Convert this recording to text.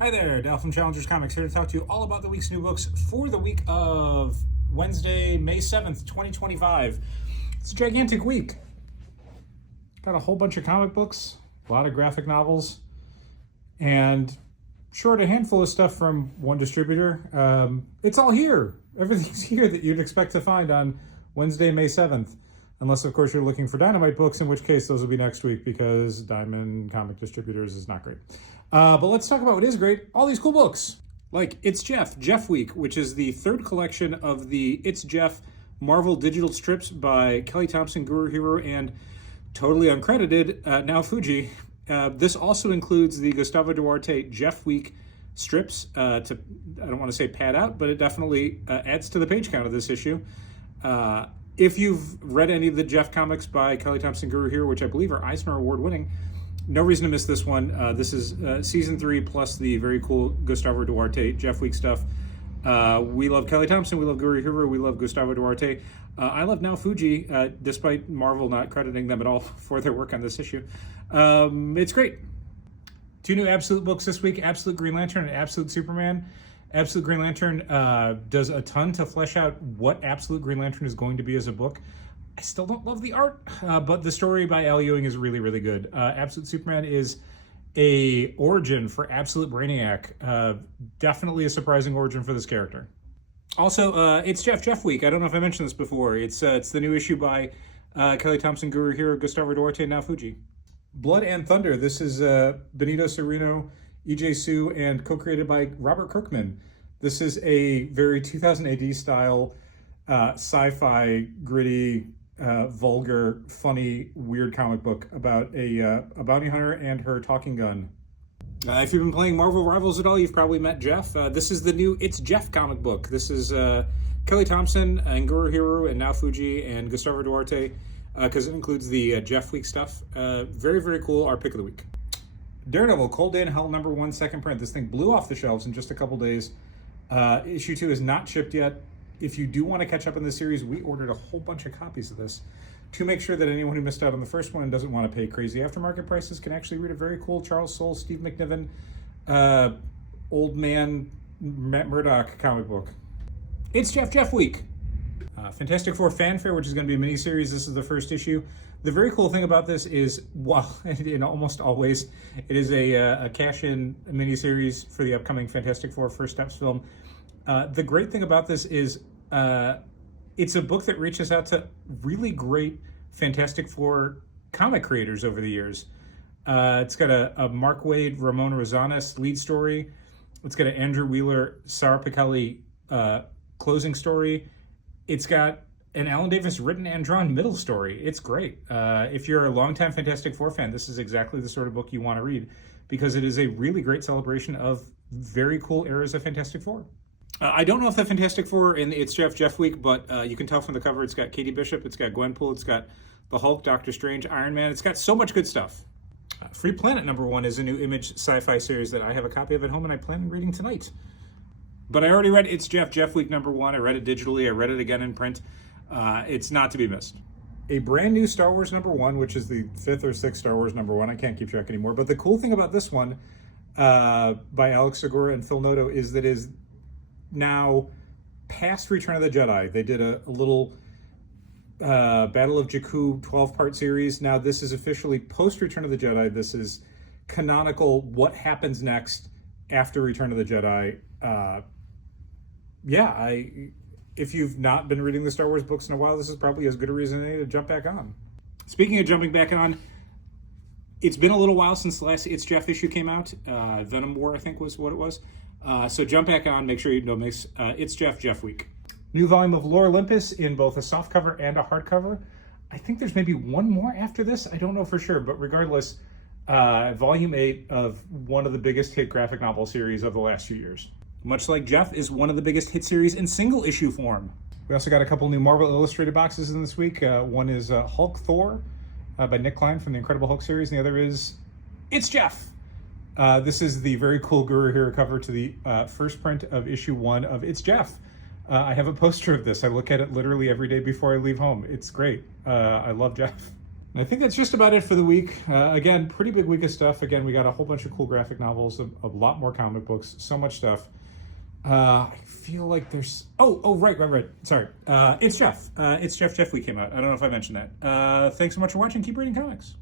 Hi there, Dal from Challengers Comics here to talk to you all about the week's new books for the week of Wednesday, May 7th, 2025. It's a gigantic week. Got a whole bunch of comic books, a lot of graphic novels, and short a handful of stuff from one distributor. It's all here. Everything's here that you'd expect to find on Wednesday, May 7th. Unless, of course, you're looking for Dynamite books, in which case those will be next week because Diamond Comic Distributors is not great. But let's talk about what is great. All these cool books. Like It's Jeff Week, which is the third collection of the It's Jeff Marvel digital strips by Kelly Thompson, Guru Hero, and totally uncredited, now Fuji. This also includes the Gustavo Duarte Jeff Week strips I don't want to say pad out, but it definitely adds to the page count of this issue. If you've read any of the Jeff comics by Kelly Thompson, Guru Hero, which I believe are Eisner Award winning, no reason to miss this one. This is season 3 plus the very cool Gustavo Duarte Jeff Week stuff. We love Kelly Thompson, we love Guru Hero, we love Gustavo Duarte. I love Now Fuji, despite Marvel not crediting them at all for their work on this issue. It's great. 2 new Absolute books this week, Absolute Green Lantern and Absolute Superman. Absolute Green Lantern does a ton to flesh out what Absolute Green Lantern is going to be as a book. I still don't love the art, but the story by Al Ewing is really, really good. Absolute Superman is a origin for Absolute Brainiac. Definitely a surprising origin for this character. Also, it's Jeff Week. I don't know if I mentioned this before. It's the new issue by Kelly Thompson, Guru Hero, Gustavo Duarte, and Now Fuji. Blood and Thunder. This is Benito Cereno, E.J. Sue, and co-created by Robert Kirkman. This is a very 2000 AD style sci-fi, gritty, vulgar, funny, weird comic book about a bounty hunter and her talking gun. If you've been playing Marvel Rivals at all, you've probably met Jeff. This is the new It's Jeff comic book. This is Kelly Thompson and Guru Hero and Now Fuji and Gustavo Duarte, because it includes the Jeff Week stuff. Very, very cool. Our pick of the week. Daredevil, Cold Day in Hell, #1, second print. This thing blew off the shelves in just a couple days. Issue 2 is not shipped yet. If you do want to catch up in this series, we ordered a whole bunch of copies of this to make sure that anyone who missed out on the first one and doesn't want to pay crazy aftermarket prices can actually read a very cool Charles Soule, Steve McNiven, old man Matt Murdock comic book. It's Jeff Week. Fantastic Four Fanfare, which is going to be a miniseries. This is the first issue. The very cool thing about this is, well, in almost always, it is a cash-in miniseries for the upcoming Fantastic Four First Steps film. The great thing about this is it's a book that reaches out to really great Fantastic Four comic creators over the years. It's got a Mark Waid, Ramon Rosales lead story. It's got an Andrew Wheeler, Sarah Pichelli closing story. It's got an Alan Davis written and drawn middle story. It's great. If you're a longtime Fantastic Four fan, this is exactly the sort of book you want to read because it is a really great celebration of very cool eras of Fantastic Four. I don't know if the Fantastic Four in It's Jeff Week, but you can tell from the cover it's got Katie Bishop, it's got Gwenpool, it's got the Hulk, Doctor Strange, Iron Man. It's got so much good stuff. Free Planet #1 is a new Image sci-fi series that I have a copy of at home and I plan on reading tonight. But I already read It's Jeff Week #1. I read it digitally. I read it again in print. It's not to be missed. A brand new Star Wars #1, which is the 5th or 6th Star Wars #1. I can't keep track anymore. But the cool thing about this one by Alex Segura and Phil Noto is that it is now past Return of the Jedi. They did a little Battle of Jakku 12-part series. Now this is officially post Return of the Jedi. This is canonical what happens next after Return of the Jedi. If you've not been reading the Star Wars books in a while, this is probably as good a reason as any to jump back on. Speaking of jumping back on, it's been a little while since the last It's Jeff issue came out. Venom War, I think, was what it was. So jump back on. Make sure you don't miss It's Jeff Week. New volume of Lore Olympus in both a softcover and a hardcover. I think there's maybe one more after this. I don't know for sure, but regardless, volume 8 of one of the biggest hit graphic novel series of the last few years. Much like Jeff is one of the biggest hit series in single issue form. We also got a couple new Marvel Illustrated boxes in this week. One is Hulk Thor by Nick Klein from the Incredible Hulk series, and the other is It's Jeff. This is the very cool Guru Hero cover to the first print of issue 1 of It's Jeff. I have a poster of this. I look at it literally every day before I leave home. It's great. I love Jeff. And I think that's just about it for the week. Again, pretty big week of stuff. Again, we got a whole bunch of cool graphic novels, a lot more comic books, so much stuff. I feel like there's... Oh, right. Sorry. It's Jeff. It's Jeff Week came out. I don't know if I mentioned that. Thanks so much for watching. Keep reading comics.